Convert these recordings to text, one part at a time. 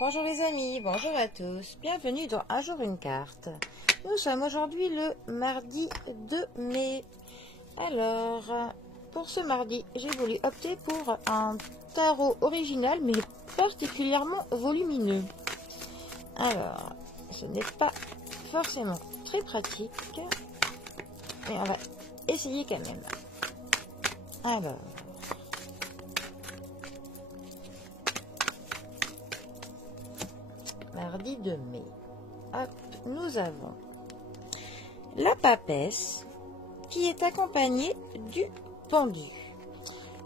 Bonjour les amis, bonjour à tous, bienvenue dans Un jour une carte. Nous sommes aujourd'hui le mardi 2 mai. Alors, pour ce mardi, j'ai voulu opter pour un tarot original mais particulièrement volumineux. Alors, ce n'est pas forcément très pratique, mais on va essayer quand même. Alors, mardi 2 mai. Hop, nous avons la papesse qui est accompagnée du pendu.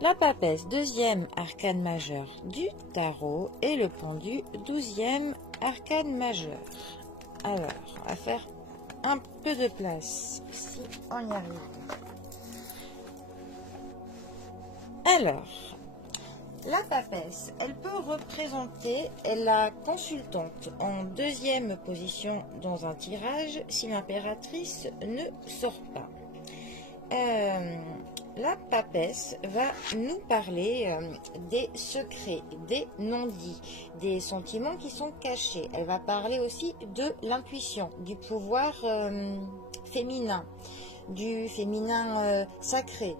La papesse, deuxième arcane majeur du tarot, et le pendu, 12e arcane majeur. Alors, on va faire un peu de place, si on y arrive. Alors, la papesse, elle peut représenter la consultante en deuxième position dans un tirage si l'impératrice ne sort pas. La papesse va nous parler des secrets, des non-dits, des sentiments qui sont cachés. Elle va parler aussi de l'intuition, du pouvoir féminin, du féminin sacré,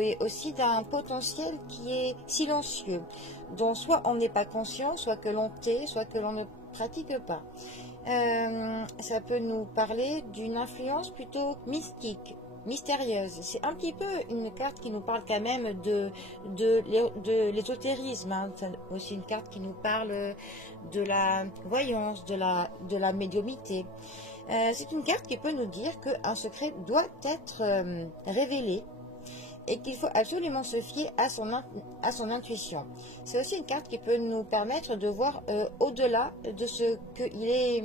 et aussi d'un potentiel qui est silencieux, dont soit on n'est pas conscient, soit que l'on tait, soit que l'on ne pratique pas. Ça peut nous parler d'une influence plutôt mystique, mystérieuse. C'est un petit peu une carte qui nous parle quand même de l'ésotérisme, hein. C'est aussi une carte qui nous parle de la voyance, de la médiumnité. C'est une carte qui peut nous dire qu'un secret doit être révélé et qu'il faut absolument se fier à son intuition. C'est aussi une carte qui peut nous permettre de voir au-delà de ce qu'il est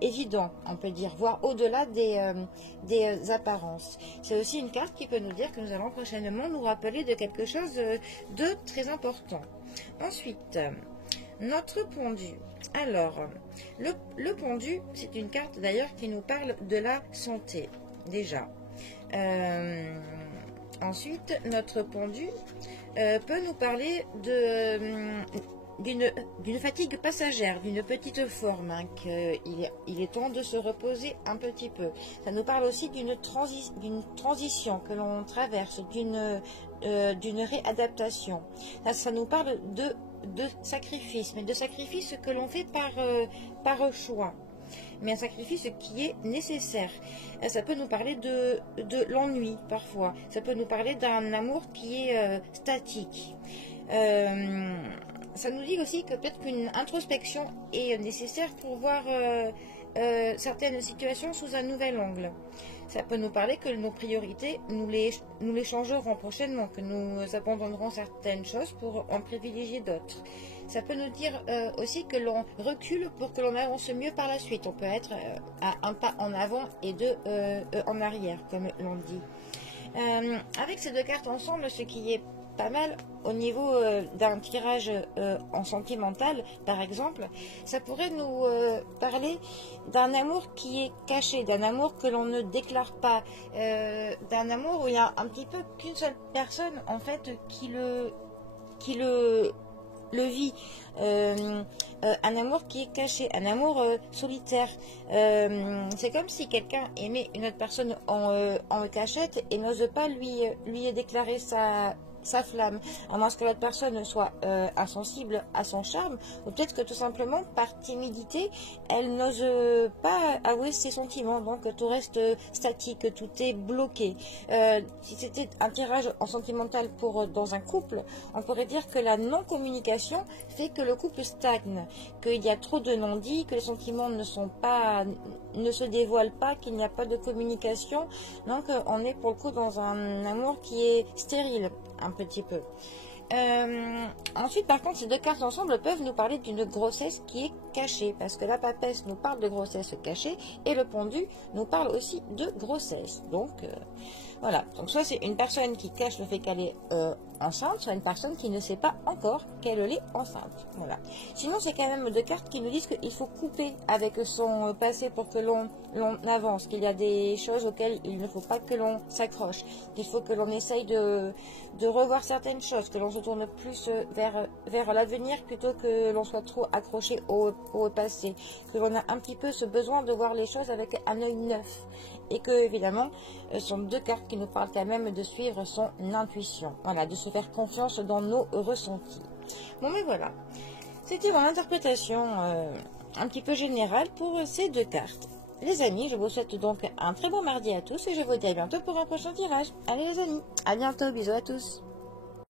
évident, on peut dire, voir au-delà des apparences. C'est aussi une carte qui peut nous dire que nous allons prochainement nous rappeler de quelque chose de très important. Ensuite, notre pendu. Alors, le pendu, c'est une carte d'ailleurs qui nous parle de la santé, déjà. Ensuite, notre pendu peut nous parler d'une fatigue passagère, d'une petite forme, hein, qu'il est temps de se reposer un petit peu. Ça nous parle aussi d'une transition que l'on traverse, d'une réadaptation. Ça nous parle de sacrifice, mais de sacrifice que l'on fait par choix. Mais un sacrifice qui est nécessaire. Ça peut nous parler de l'ennui parfois. Ça peut nous parler d'un amour qui est statique. Ça nous dit aussi que peut-être qu'une introspection est nécessaire pour voir certaines situations sous un nouvel angle. Ça peut nous parler que nos priorités, nous les changerons prochainement, que nous abandonnerons certaines choses pour en privilégier d'autres. Ça peut nous dire aussi que l'on recule pour que l'on avance mieux par la suite. On peut être à un pas en avant et deux en arrière, comme l'on dit. Avec ces deux cartes ensemble, ce qui est pas mal au niveau d'un tirage en sentimental, par exemple, ça pourrait nous parler d'un amour qui est caché, d'un amour que l'on ne déclare pas, d'un amour où il y a un petit peu qu'une seule personne en fait qui le vit, un amour qui est caché, un amour solitaire. C'est comme si quelqu'un aimait une autre personne en cachette et n'ose pas lui déclarer sa flamme, en moins que l'autre personne soit insensible à son charme, ou peut-être que tout simplement par timidité elle n'ose pas avouer ses sentiments, donc tout reste statique, tout est bloqué. Si c'était un tirage en sentimental dans un couple, on pourrait dire que la non-communication fait que le couple stagne, qu'il y a trop de non-dits, que les sentiments ne se dévoilent pas, qu'il n'y a pas de communication, donc on est pour le coup dans un amour qui est stérile un petit peu. Ensuite, par contre, ces deux cartes ensemble peuvent nous parler d'une grossesse qui est cachée, parce que la papesse nous parle de grossesse cachée et le pendu nous parle aussi de grossesse. Donc voilà, donc soit c'est une personne qui cache le fait qu'elle est enceinte, soit une personne qui ne sait pas encore qu'elle est enceinte. Voilà. Sinon, c'est quand même 2 cartes qui nous disent qu'il faut couper avec son passé pour que l'on avance, qu'il y a des choses auxquelles il ne faut pas que l'on s'accroche, qu'il faut que l'on essaye de revoir certaines choses, que l'on se tourne plus vers l'avenir plutôt que l'on soit trop accroché au passé, que l'on a un petit peu ce besoin de voir les choses avec un œil neuf. Et que, évidemment, ce sont 2 cartes qui nous parlent quand même de suivre son intuition. Voilà, de se faire confiance dans nos ressentis. Bon, mais voilà. C'était mon interprétation un petit peu générale pour ces 2 cartes. Les amis, je vous souhaite donc un très bon mardi à tous et je vous dis à bientôt pour un prochain tirage. Allez les amis, à bientôt, bisous à tous.